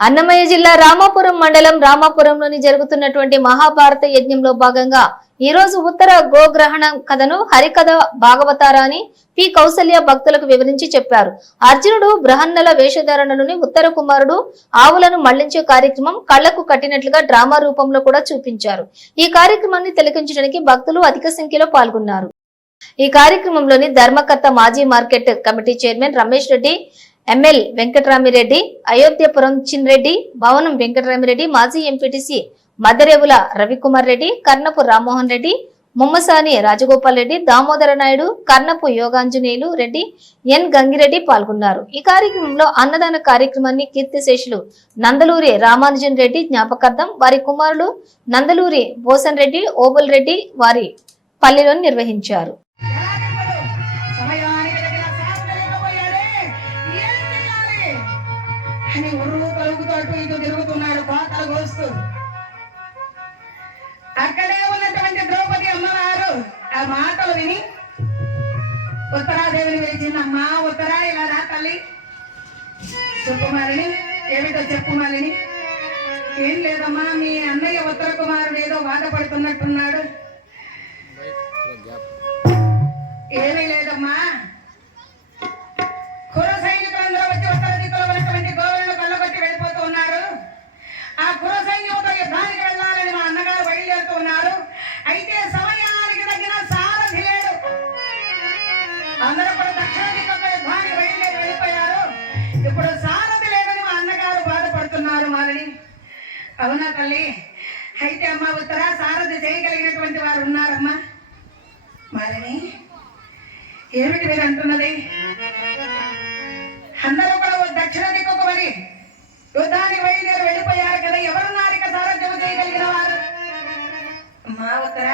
అన్నమయ్య జిల్లా రామాపురం మండలం రామాపురంలోని జరుగుతున్నటువంటి మహాభారత యజ్ఞంలో భాగంగా ఈ రోజు ఉత్తర గోగ్రహణం కథను హరికథ భాగవతారాన్ని పి కౌసల్య భక్తులకు వివరించి చెప్పారు. అర్జునుడు బృహన్నల వేషధారణలోని ఉత్తర కుమారుడు ఆవులను మళ్లించే కార్యక్రమం కళ్లకు కట్టినట్లుగా డ్రామా రూపంలో కూడా చూపించారు. ఈ కార్యక్రమాన్ని తిలకించడానికి భక్తులు అధిక సంఖ్యలో పాల్గొన్నారు. ఈ కార్యక్రమంలోని ధర్మకర్త మాజీ market committee chairman Ramesh Reddy, ML Venkataramireddy, Ayodhyapuram Chinreddy, Bhavanam Venkataramireddy, మాజీ ఎంపీటీసీ మదరేవుల రవికుమార్ రెడ్డి, కర్ణపు రామ్మోహన్ రెడ్డి, ముమ్మసాని రాజగోపాల్ రెడ్డి, దామోదర నాయుడు, కర్ణపు యోగాంజనేయులు రెడ్డి, ఎన్ గంగిరెడ్డి పాల్గొన్నారు. ఈ కార్యక్రమంలో అన్నదాన కార్యక్రమాన్ని కీర్తిశేషులు నందలూరి రామానుజన్ రెడ్డి జ్ఞాపకార్థం వారి కుమారులు నందలూరి భోసన్ రెడ్డి, ఓబుల్ రెడ్డి వారి పల్లెలో నిర్వహించారు. అక్కడే ఉన్నటువంటి ద్రౌపది అమ్మవారు ఆ మాటలు విని ఉత్తరాదేవిని పిలిచింది. అమ్మా ఉత్తరా, ఇలా రా తల్లి, చెప్పుమాలిని. ఏమిటో చెప్పుమాలిని. ఏం లేదమ్మా, మీ అన్నయ్య ఉత్తర కుమారుడు ఏదో బాధపడుతున్నట్టున్నాడు. ఏమీ లేదమ్మా, కుర సైనికులందరూ వచ్చి ఉత్తర దిక్కులో ఉన్నటువంటి గోవులను కొల్లగొట్టి వెళ్ళిపోతూ ఉన్నారు. ఆ కుర సైన్యంతో యుద్ధానికి వెళ్ళాలని మా అన్నగారు బయలుదేరుతూ ఉన్నారు. అయితే సమయానికి తగిన సారథి లేడు. అందరూ కూడా దక్షిణ దిక్కులో యుద్ధానికి బయలుదేరి వెళ్ళిపోయారు. ఇప్పుడు సారథి లేదని మా అన్నగారు బాధపడుతున్నారు మాలిని. అవునా తల్లి? అయితే అమ్మ ఉత్తర సారథి చేయగలిగినటువంటి వారు ఉన్నారమ్మా. మాలిని, ఏమిటి మీరు అంటున్నది? అందరూ కూడా దక్షిణ దిక్కుకు మరి యుద్ధానికి బయలుదేరి వెళ్ళిపోయారు కదా, ఎవరున్నారు ఇక సారథ్యం చేయగలిగిన వారు? మా ఉత్తర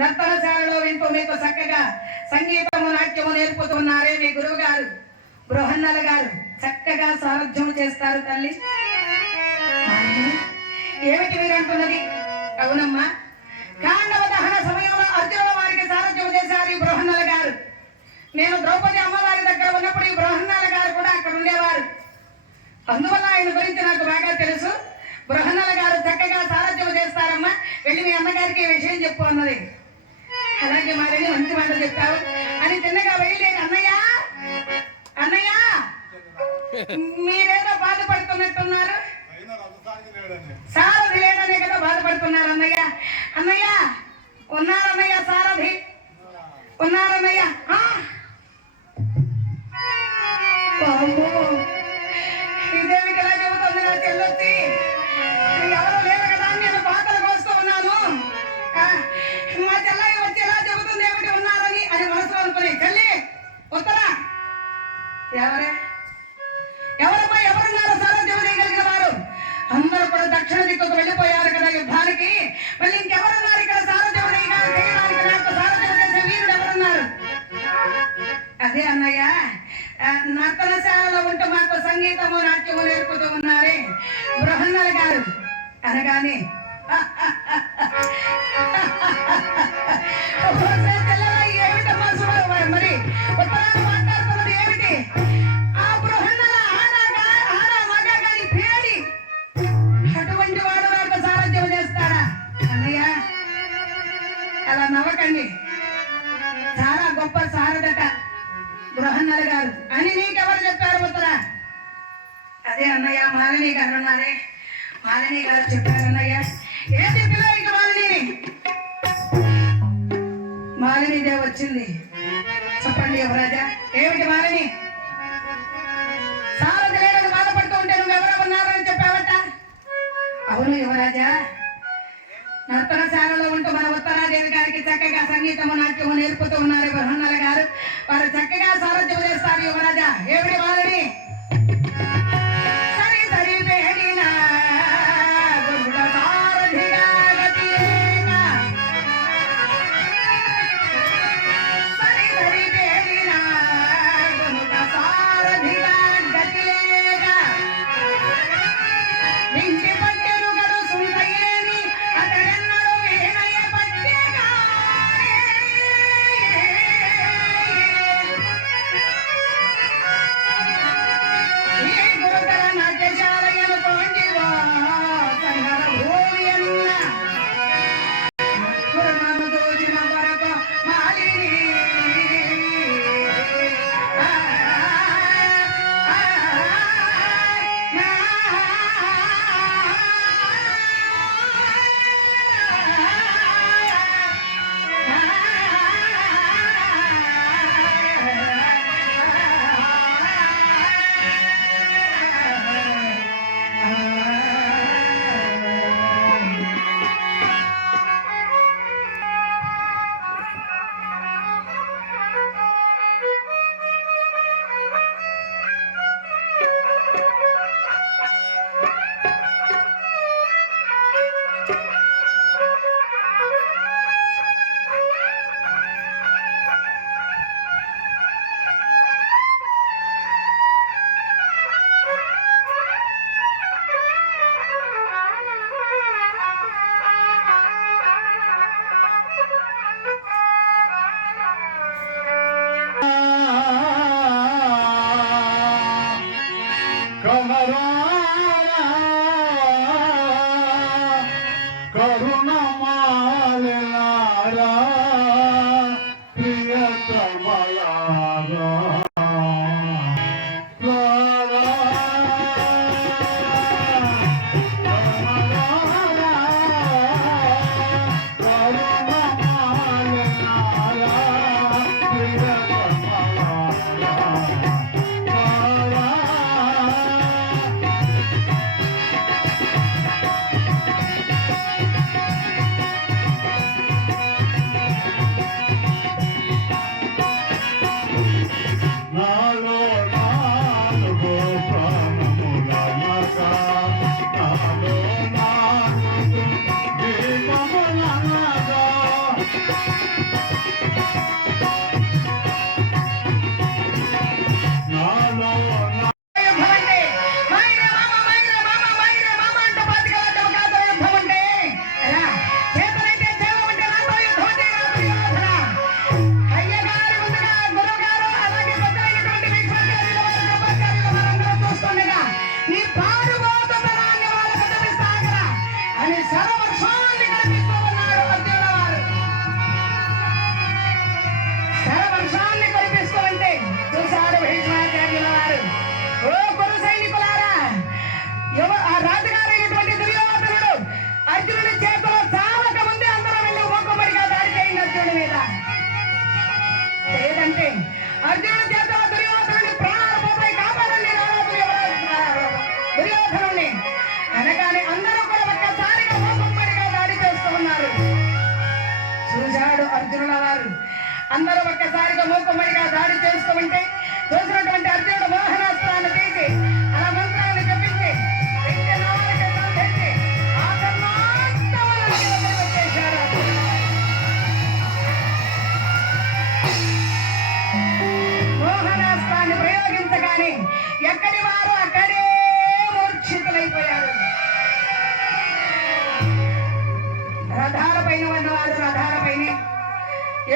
నర్తనశాలలో వింటూ మీకు చక్కగా సంగీతము నాట్యము నేర్పుతున్నారే మీ గురువు గారు బృహన్నల గారు, చక్కగా సారథ్యం చేస్తారు తల్లి. ఏమిటి మీరు అంటున్నది? అవునమ్మా, కాండవ దహన సమయంలో అర్జునుల వారికి సారథ్యం చేశారు ఈ బృహన్నల గారు. నేను ద్రౌపది అమ్మవారి దగ్గర ఉన్నప్పుడు ఈ బృహన్నల గారు కూడా అక్కడ ఉండేవారు. అందువల్ల ఆయన గురించి నాకు బాగా తెలుసు. బృహన్నల గారు చక్కగా సారథ్యం చేస్తారమ్మా, వెళ్ళి మీ అన్నగారికి ఈ విషయం చెప్పు అన్నది. అలాగే మారేని మంచి మాట చెప్పావు అని తిన్నగా బయలుదేరి, అన్నయ్య అన్నయ్య మీరేదో బాధపడుతున్నట్టున్నారు. సారథి లేదనే కదా బాధపడుతున్నారు అన్నయ్య. అన్నయ్య ఉన్నారన్నయ్య, సారథి ఉన్నారన్నయ్య. ఇదేమిటి ఎలా చెబుతుంది నా చెల్లొచ్చి? ఎవరు లేరు కదా అని నేను బాధలు కోస్తూ ఉన్నాను. మా చెల్లయ్య వచ్చి ఎలా చెబుతుంది ఏమిటి ఉన్నారని అని మనసులో అనుకుని, చెల్లి ఉత్తరా ఎవరే ఎవరమ్మా ఎవరున్నారు సారథ్యం చేయగలిగిన వారు? అందరూ కూడా దక్షిణ దిక్కుకు వెళ్ళిపోయారు కదా యుద్ధానికి. మళ్ళీ ఇంకెవరున్నారు ఇక్కడ సారథ్యం చేయడానికి? నాకు సారథ్యం చేసే వీరుడు ఎవరున్నారు? అదే అన్నయ్య, నర్తనశాలలో ఉంటూ మాకు సంగీతము నాట్యము నేర్పుతూ ఉన్నారే బృహన్నల గారు అనగానే ఏమిటమ్మా సుమారు మరి ఉత్తరాన్ని మాట్లాడుతున్నది ఏమిటి? ఆ బృహన్నల ఆడ మగ గారి పేడి అటువంటి వాడు నాకు సారథ్యం చేస్తాడా? అన్నయ్య అలా నవ్వకండి, చాలా గొప్ప సారథట బృహన్నల గారు అని నీకెవరు చెప్పారు ఉత్తర? అదే అన్నయ్య, మాలిని గారు ఉన్నారే, మాలిని గారు చెప్పారు అన్నయ్య. ఏంటి పిల్లలకి మాలిని? మాలినిదే వచ్చింది. చెప్పండి యువరాజా, ఏమిటి మాలిని? సారథి లేడని బాధపడుతూ ఉంటే నువ్వెవరెవరున్నారని చెప్పావట? అవును యువరాజా, నర్తనశాలలో ఉంటూ మన ఉత్తరాదేవి గారికి చక్కగా సంగీతము నాట్యము నేర్పుతూ ఉన్నారు బృహన్నల గారు. వారు చక్కగా సారథ్యం చేస్తారు యువరాజా. ఏమిటి మాలిని? సరి సరి పేడినా గురుడ సారథిగా గతిలేగా, సరి సరి పేడినా గురుడ సారథిగా గతిలేగా, వింటి పట్టెను గడు సుందయేని అతడెన్నడు వీణయ పట్టెగా. కమరారా కరుణమాలినారా ప్రియతమలారా అర్జునుడి చేతిలో దుర్యోధనుడి ప్రాణాలు పోతాయి, కాపాడండి దుర్యోధనుడిని అనగానే అందరూ కూడా ఒక్కసారిగా మూకుమ్మడిగా దాడి చేస్తూ ఉన్నారు. చూశాడు అర్జునుల వారు, అందరూ ఒక్కసారిగా మూకుమ్మడిగా దాడి చేస్తూ ఉంటే చూసినటువంటి అర్జునుడు మోహనాస్త్రాన్ని తీసి అలా మంత్రాన్ని చెప్పించి మోహనాస్త్రాన్ని ప్రయోగించగానే ఎక్కడి వారు అక్కడే మూర్ఛితులైపోయారు. రథాలపైన ఉన్నవారు రథాలపైనే,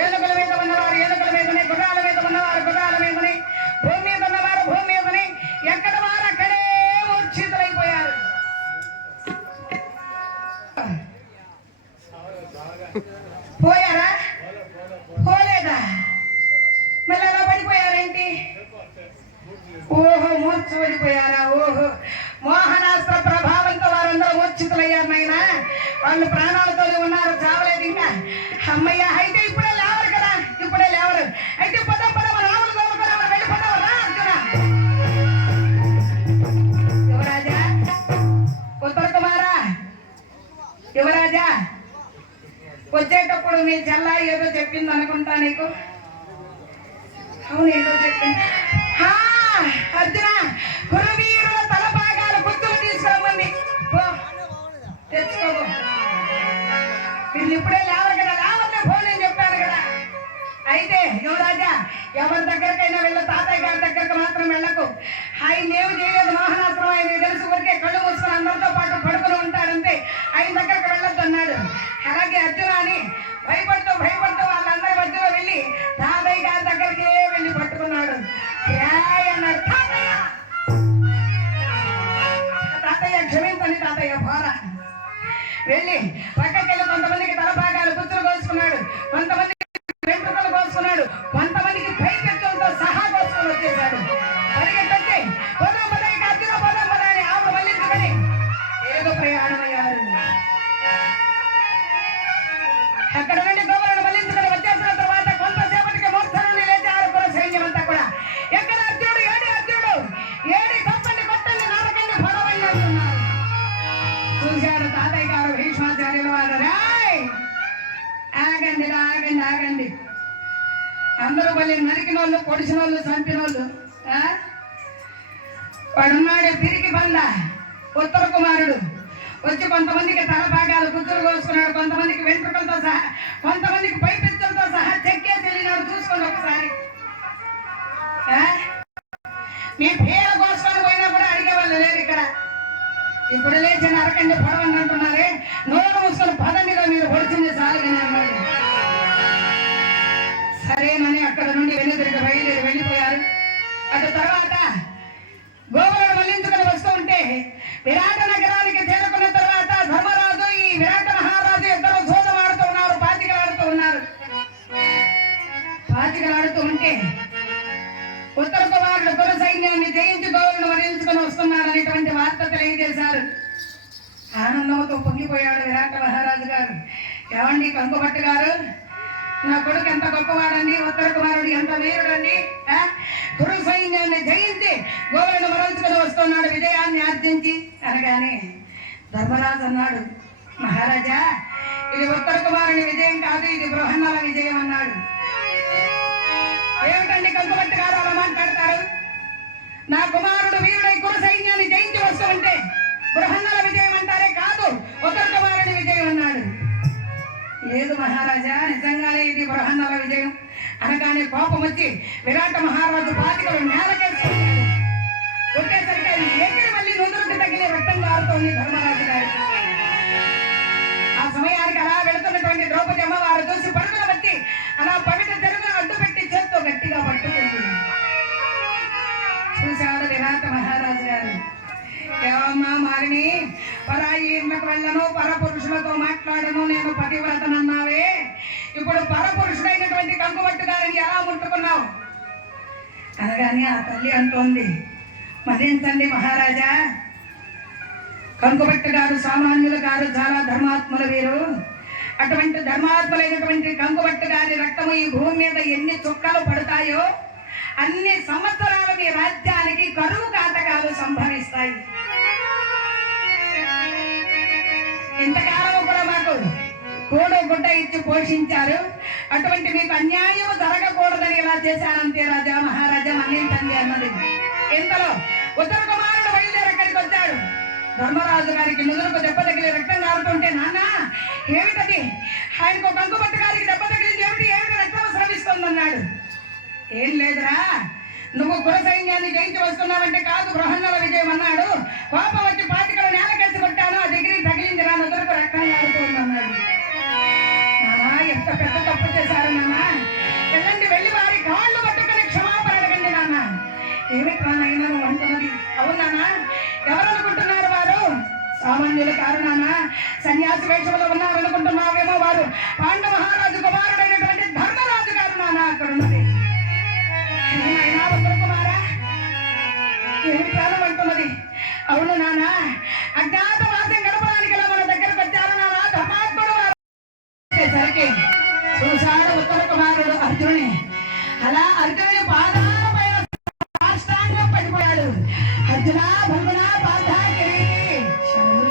ఏనుగుల మీద ఉన్నవారు ఏనుగుల మీదనే, గుర్రాల మీద ఉన్నవారు గుర్రాల మీదనే, భూమి మీద ఉన్నవారు భూమి మీదనే, ఎక్కడ వారు అక్కడే మూర్ఛితులైపోయారు. పోయారా? పోలేదా? మళ్ళీ అలా పడిపోయారేంటి? ఓహో, మూర్ఛ పడిపోయారా? ఓహో, మోహనాస్త్ర ప్రభావంతో వారందరూ మూర్ఛితులయ్యారు. నాయన వాళ్ళు ప్రాణాలతో ఉన్నారు, చావలేదు ఇంకా. అమ్మయ్య, అయితే ఇప్పుడే లేవరు కదా, ఇప్పుడే లేవరు. అయితే పదం పదం రాములు కోరుకున్నాము, వెళ్ళిపోతాం రా అర్జున. యువరాజా, ఉత్తర కుమారా, యువరాజా, వచ్చేటప్పుడు మీ చెల్ల ఏదో చెప్పింది అనుకుంటా నీకు. అవును, ఏదో చెప్పింది. అర్జున, కురువీరుల తలపాగాల గుర్తులు తీసుకురమ్మంది, తెచ్చుకోబో. వీళ్ళు ఇప్పుడే లేవరు కదా, లేవద్దే ఫోన్ అని చెప్పాను కదా. అయితే యువరాజా, ఎవరి దగ్గరకైనా వెళ్ళ, తాతయ్య గారి దగ్గరకు మాత్రం వెళ్ళకు. ఆయన ఏమి చేయలేదు, మోహనాస్త్రం ఆయన తెలుసు, ఊరికే కళ్ళు మూసుకొని అందరితో పాటు పడుకుని ఉంటాడంతే, ఆయన దగ్గరకు వెళ్ళొద్దు అన్నాడు. అలాగే అర్జున అని భయపడుతూ భయపడుతూ వాళ్ళందరి మధ్యలో వెళ్ళి తాతయ్య గారి దగ్గరికి వెళ్ళి పట్టుకున్నాడు. అన్నాడు, తాతయ్య తాతయ్య క్షమించండి తాతయ్య పోరా. వెళ్ళి పక్కకెళ్ళి కొంతమందికి తలపాగాలు గుర్తులు కోసుకున్నాడు, కొంతమందికి వెంట్రుకలు కోసుకున్నాడు, కొంతమందికి పైపెత్తులతో సహా కోసుకొని వచ్చేశాడు. పరిగెత్తి పొదం పదకి అర్జున పొదం పద అని ఆవిడ మళ్ళించుకొని ఏదో ప్రయాణమయ్యారు. అక్కడ నుండి గోవులను మళ్ళించుకొని వచ్చేసిన తర్వాత కొంతసేపటికి మూర్ఛ నుండి లేచారు కుల సైన్యం అంతా కూడా. ఎక్కడ అర్జునుడు? ఏడి అర్జునుడు? ఏడి కప్పండి, కొట్టండి, నాటకండి, పొడవండి అంటున్నారు. చూశాడు తాతయ్య గారు భీష్మాచార్యుల వారు. రాయ్, ఆగండి ఆగండి ఆగండి, అందరూ మళ్ళీ నరికిన వాళ్ళు, పొడిచిన వాళ్ళు, చంపిన వాళ్ళు. వాడున్నాడే తిరిగి బంద ఉత్తర కుమారుడు వచ్చి కొంతమందికి తలపాగాలు గుర్తులు కోసుకున్నాడు, కొంతమందికి వెంట్రుకలతో సహా, కొంతమందికి పైపెత్తులతో సహా చెక్కేసి వెళ్ళినాడు. చూసుకోండి ఒకసారి. మీ పేరు కోసుకొని పోయినా కూడా అడిగేవాళ్ళు లేరు ఇక్కడ. ఇప్పుడు లేచి నరకండి, పొడవండి అంటున్నారే, నోరు మూసుకొని పదండిగా మీరు పొడిచింది సాగుని అన్నాడు. సరేనని అక్కడ నుండి వెనుదిరిగి బయలుదేరి వెళ్ళిపోయారు. అటు తర్వాత గోవులను మళ్ళించుకుని విరాట నగరానికి చేరుకున్న తర్వాత ధర్మరాజు ఈ విరాట మహారాజు ఇద్దరు జూదమాడుతూ ఉన్నారు, పాచికలాడుతూ ఉన్నారు. పాచికలాడుతూ ఉంటే ఉత్తర కుమారుడు కుల సైన్యాన్ని జయించి గోవులను వరించుకొని వస్తున్నాడు అనేటువంటి వార్త తెలియజేశారు. ఆనందంతో పొంగిపోయాడు విరాట మహారాజు గారు. ఏమండి కంకుపట్టు గారు, నా కొడుకు ఎంత గొప్పవాడండి, ఉత్తర కుమారుడు ఎంత వీరుడండి, కురు సైన్యాన్ని జయించి గోవులను వరించుకొని వస్తున్నాడు, విజయాన్ని ఆర్జించి అనగానే ధర్మరాజు అన్నాడు, మహారాజా ఇది ఉత్తర కుమారుని విజయం కాదు, ఇది బృహన్నల విజయం అన్నాడు. ఏమిటండి కంకుపట్టు గారు అలా మాట్లాడతారు? నా కుమారుడు వీరుడై కురు సైన్యాన్ని జయించి వస్తూ ఉంటే బృహన్నల విజయం అంటారే, కాదు ఉత్తర కుమారుని విజయం అన్నాడు. లేదు మహారాజా, నిజంగానే ఇది బృహన్నల విజయం అనగానే కోపం వచ్చి విరాట మహారాజు పాతికలు నేలకేసుకుంటాడు. కొట్టేసరికి అది ఎగిరి మళ్ళీ నుదురుకు తగిలి రక్తం కారుతోంది ధర్మరాజు గారికి. ఆ సమయానికి అలా వెళుతున్నటువంటి ద్రౌపది అమ్మవారు చూసి పరుగున వచ్చి అలా పవిట తెరుగును అడ్డు పెట్టి చేత్తో గట్టిగా పట్టుకుంటుంది. చూశాడు విరాట మహారాజు గారు. ఏమమ్మా మారిని, పరాయి ఇళ్ళకు వెళ్ళను, పరపురుషులతో మాట్లాడను, నేను పతివ్రతనన్నావే, ఇప్పుడు పరపురుషుడైనటువంటి కంకుపట్టు గారిని ఎలా ముట్టుకున్నావు అనగానే ఆ తల్లి అంటోంది, మన్నించండి మహారాజా, కంకుపట్టు గారు సామాన్యులు గారు, చాలా ధర్మాత్ములు వీరు. అటువంటి ధర్మాత్ములైనటువంటి కంకుపట్టు గారి రక్తము ఈ భూమి మీద ఎన్ని చుక్కలు పడతాయో అన్ని సంవత్సరాలు మీ రాజ్యానికి కరువు కాటకాలు సంభవిస్తాయి. ఇంతకాలం కూడా మాకు కోడు గుడ్డ ఇచ్చి పోషించారు, అటువంటి మీకు అన్యాయం జరగకూడదని ఇలా చేశానంతే రాజా, మహారాజా మన్నించండి అన్నది. ఇంతలో ఉత్తర కుమారుడు బయలుదేరి అక్కడికి వచ్చాడు. ధర్మరాజు గారికి నుదురుకు దెబ్బ తగిలి రక్తం కారుతుంటే, నాన్న ఏమిటది, ఆయనకు కంకుపట్టు గారికి దెబ్బ తగిలింది ఏమిటి, ఏమిటి రక్తం స్రవిస్తుందన్నాడు. ఏం లేదురా, నువ్వు కుల సైన్యాన్ని జయించి వస్తున్నావంటే కాదు బృహన్నల విజయం అన్నాడు. కోపం వచ్చి పాతికలు నేలకేసి కొట్టాను, ఆ దగ్గరికి తగిలింది, నా నుదురుకు రక్తం కారుతుందన్నాడు. నానా ఎంత పెద్ద తప్పు చేశారు నాన్న, వెళ్ళండి, వెళ్ళి వారి కాళ్ళు పట్టుకుని క్షమాపణ అడగండి నాన్న. ఏమిట్రా నాయన నువ్వు అంటున్నది? అవునానా, ఎవరనుకుంటున్నారు వారు? సామాన్యులు కారు నాన్న, సన్యాసి వేషంలో ఉన్నారనుకుంటున్నావేమో, వారు పాండవ మహారాజు కుమారుడైనటువంటి ధర్మరాజు గారు నాన్న అక్కడ ఉన్నది. ఏమిటి ప్రాణం అంటున్నది? అవును నాన్న, అజ్ఞాతవాసం గడపడానికి ఇలా మన దగ్గరకు వచ్చారు నాన్న, ధర్మాత్ముడు వారు. సరికి చూశాడు ఉత్తర కుమారుడు అర్జునుని. అలా అర్జునుని పాదాల పైన సాష్టాంగం పడిపోయాడు. అర్జున భర్గుణ పాదాకి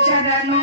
శరణు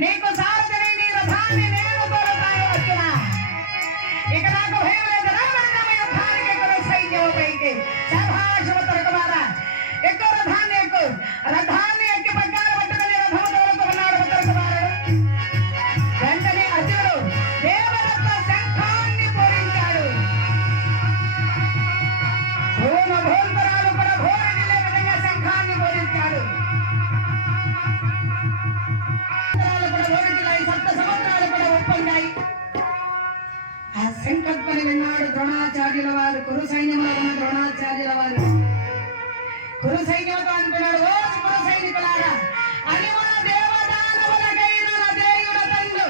నీకు సారథిని, నీ రథాన్ని నేను తోలుతాను అర్జున. ఇక నాకు భయం లేదు, యుద్ధానికి ఎక్కువ సైన్యముపైకి. శభాష్ ఉత్తర కుమార, ఎక్కువ రథాన్ని ఎక్కువ, రథాన్ని ఎక్కి పగ్గాలు పట్టుకుని రథము తోలుతున్నాడు ఉత్తర కుమారుడు. వెంటనే అర్జునుడు దేవదత్త శంఖాన్ని పూరించాడు. భూమ భూంతరాలు కూడా భూరిని విధంగా శంఖాన్ని పూరించాడు. ఆ సంకల్పని విన్నాడు ద్రోణాచార్యుల వారు, కురు సైన్యంలో ఉన్న ద్రోణాచార్యుల వారు. కురు సైన్యంతో అనుకున్నాడు, ఓ కురు సైనికులారా, అని మన దేవదానవులకైన నదేయుడ తండ్రు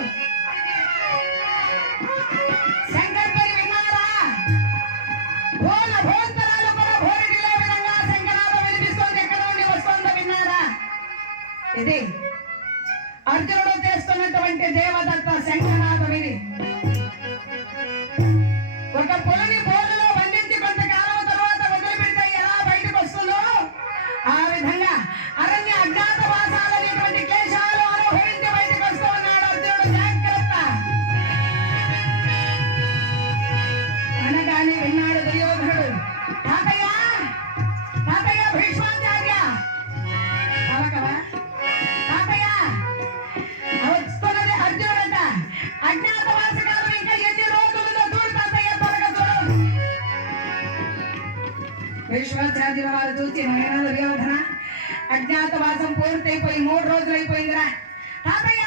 సంకల్పని భీష్మాచార్యుల వారు చూచి నాయన దుర్యోధన అజ్ఞాతవాసం పూర్తయిపోయి 3 రోజులు అయిపోయిందిరా తాతయ్య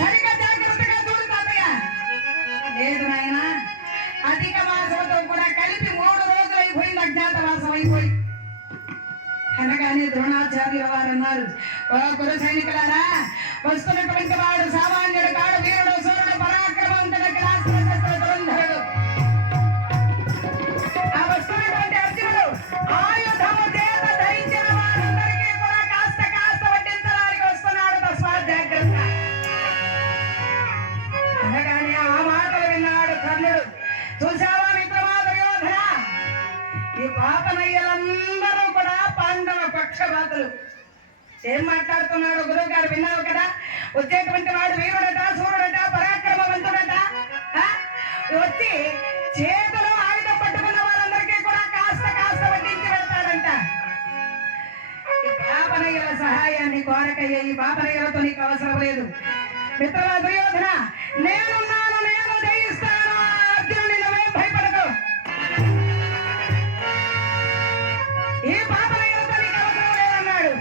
సరిగ్గా జాగ్రత్తగా చూడు తాతయ్య లేదు నాయన అధిక మాసంతో కూడా కలిపి 3 రోజులు అయిపోయింది అజ్ఞాతవాసం అయిపోయి అనగానే ద్రోణాచార్యుల వారు అన్నారు ఓ గురు సైనికులారా వస్తున్నటువంటి వాడు సామాన్యుడు కాడు వీరుడు సూర్యుడు పరాక్రమవంతుడు కిలాస్త్ర ధురంధరుడు ఆ వస్తున్నటువంటి అర్జునుడు ఆయుధము చేత ధరించిన వారందరికీ కూడా కాస్త కాస్త వడ్డించడానికి వస్తున్నాడు తస్మాత్ జాగ్రత్త అనగానే ఆ మాటలు విన్నాడు కర్ణుడు చూసావా మిత్రమా దుర్యోధన ఈ పాపనయ్యలందరూ కూడా పాండవ పక్షపాతులు ఏం మాట్లాడుతున్నాడు గురువు గారు విన్నావు కదా వచ్చేటువంటి వాడు వీరుడట సూర్యుడట పరాక్రమవంతుడట వచ్చి చేతిలో ఆయుధం పట్టుకున్న వారందరికీ కూడా కాస్త కాస్త వడ్డించి వెళ్తాడంట ఈ పాపనయ్యల సహాయాన్ని కోరకయ్య ఈ పాపనయ్యలతో నీకు అవసరం లేదు మిత్రమా దుర్యోధన నేనున్నాను నేను జయిస్తాను అర్జునుని నువ్వేం భయపడకు ఈ పాపనయ్యలతో నీకు అవసరం లేదన్నాడు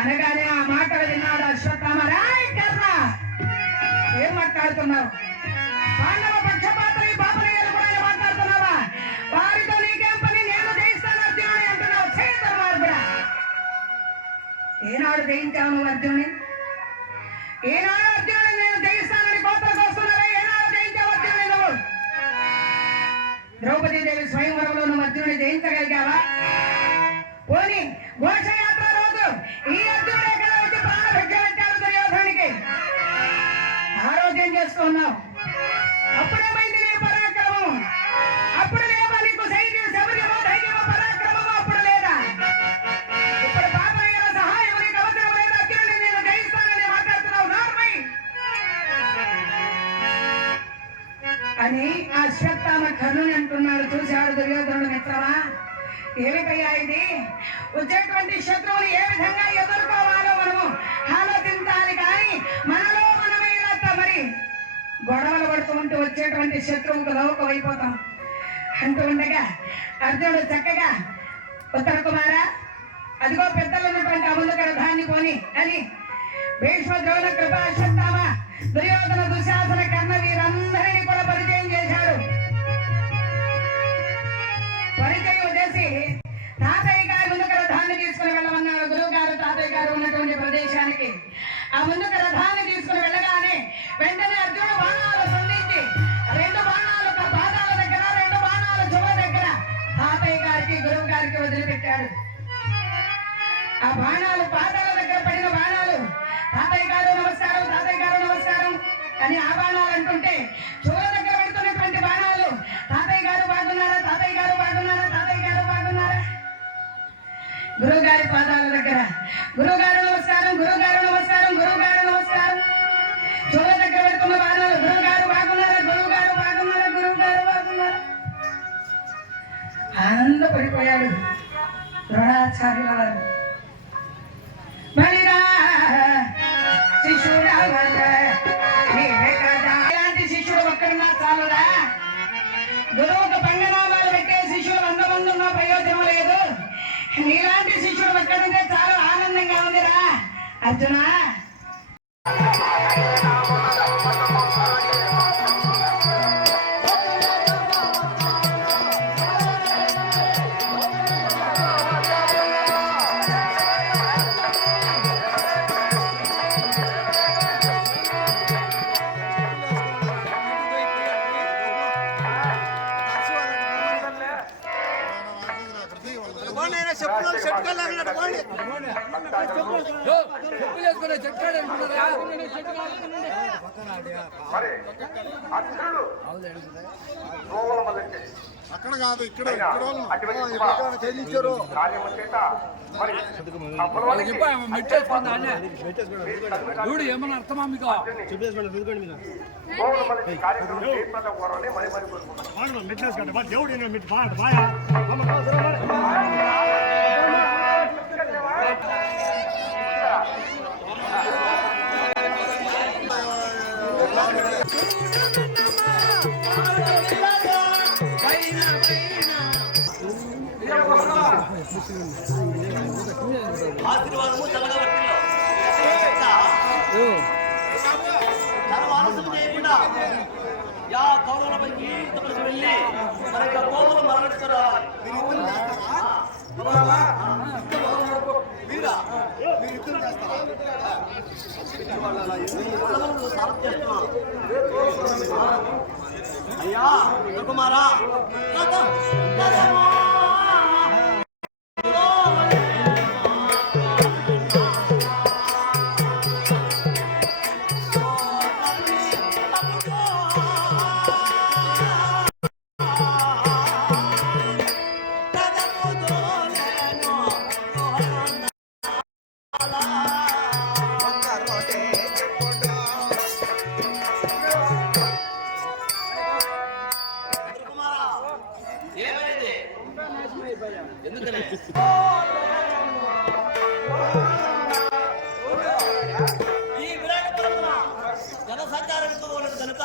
అనగానే ఆ మాటలు విన్నాడు అశ్వత్థామ రాయ్ కర్ణ ఏం మాట్లాడుతున్నావు పాండవ పక్షపాతులు ఈ పాపనయ్యలు కూడా మాట్లాడుతున్నావా వారితో నీకేం పని నేను జయిస్తాను అర్జునుని అంటున్నావు చేతరు మార్పుడా ఏనాడు జయించావు నువ్వు అర్జునుని ఏనాడు అర్జునుని నేను జయిస్తానని కోతలకు వస్తున్నావా ఏనాడు జయించావు అర్జునుని నువ్వు ద్రౌపదీదేవి స్వయంవరంలో నువ్వు అర్జునుని జయించగలిగావా పోనీ ఘోషయాత్ర రోజు ఈ అర్జునుడే కదా వచ్చి ప్రాణభిక్ష పెట్టాడు దుర్యోధనునికి ఆ రోజు ఏం చేస్తున్నావు అప్పుడేమైంది నీ పరాక్రమం అప్పుడు లేవా నీకు శౌర్యమో ధైర్యమో పరాక్రమమో అప్పుడు లేదా ఇప్పుడు పాపనయ్యల సహాయం నీకు అవసరం లేదు అర్జునుడిని నేను జయిస్తానని మాట్లాడుతున్నావు నార్మై అని ఆ అశ్వత్థామ కర్ణుని అంటున్నాడు చూశాడు దుర్యోధనుడు మిత్రమా ఏమిటయ్యా ఇది వచ్చేటువంటి శత్రువుని ఏ విధంగా ఎదుర్కోవాలో మనము ఆలోచించాలి కానీ మనలో మనమే ఇలా మరి గొడవలు పడుతూ ఉంటూ వచ్చేటువంటి శత్రువుకు లోకమైపోతాం అంటూ ఉండగా అర్జునుడు చక్కగా ఉత్తర కుమార అదిగో పెద్దలు ఉన్నటువంటి అమృత రథాన్ని పోని అని భీష్మ ద్రోణ కృప అశ్వత్థామ దుర్యోధన దుశ్శాసన కర్ణ వీరందరినీ కూడా పరిచయం చేశాడు పరిచయం చేసి తాతయ్య గారి ముందుకు రథాన్ని తీసుకుని వెళ్ళమన్నాడు గురువు గారు తాతయ్య గారు ఉన్నటువంటి ప్రదేశానికి ఆ ముందుకు రథాన్ని తీసుకుని వెళ్ళగానే వెంటనే అర్జునుడు బాణాలు సంధించి 2 బాణాలు పాదాల దగ్గర 2 బాణాలు చెవుల దగ్గర తాతయ్య గారికి గురువు గారికి వదిలిపెట్టాడు ఆ బాణాలు పాదాల దగ్గర పడిన బాణాలు తాతయ్య గారు నమస్కారం అని ఆ బాణాలు అంటుంటే చెవుల దగ్గర పెడుతున్నటువంటి బాణాలు తాతయ్య గారు బాగున్నారా తాతయ్య గారు బాగున్నారా తాతయ్య గారు బాగున్నారా గురువు గారి పాదాల దగ్గర గురువు గారు నమస్కారం గురువు గారు నమస్కారం గురువు గారు నమస్కారం చెవుల దగ్గర పెడుతున్న బాణాలు గురువు గారు బాగున్నారా గురువు గారు బాగున్నారా గురువు గారు బాగున్నారా ఆనందపడిపోయాడు ద్రోణాచార్యుల వారు ఇలాంటి శిష్యుడు ఒక్కడున్నా చాలురా గురువుకు పంగనామాలు పెట్టే శిష్యులు 100 మంది ఉన్నా ప్రయోజనం లేదు నీలాంటి శిష్యుడు ఒక్కడుంటే చాలా ఆనందంగా ఉందిరా అర్జున అక్కడ కాదు ఇక్కడ చూడు ఏమన్నా అర్థమా మీకు దేవుడు ఆశీర్వాదము చల్లగబట్టిలో తన వారసులు చేయకుండా యా కౌరవులపైకి తమకు వెళ్ళి మన యొక్క కోపలు మరణిస్తున్నారు. అయ్యా కుమారా ఎందుకనే ఈ విరాటపురమున జన సంచారం ఎక్కువ ఉన్నది కనుక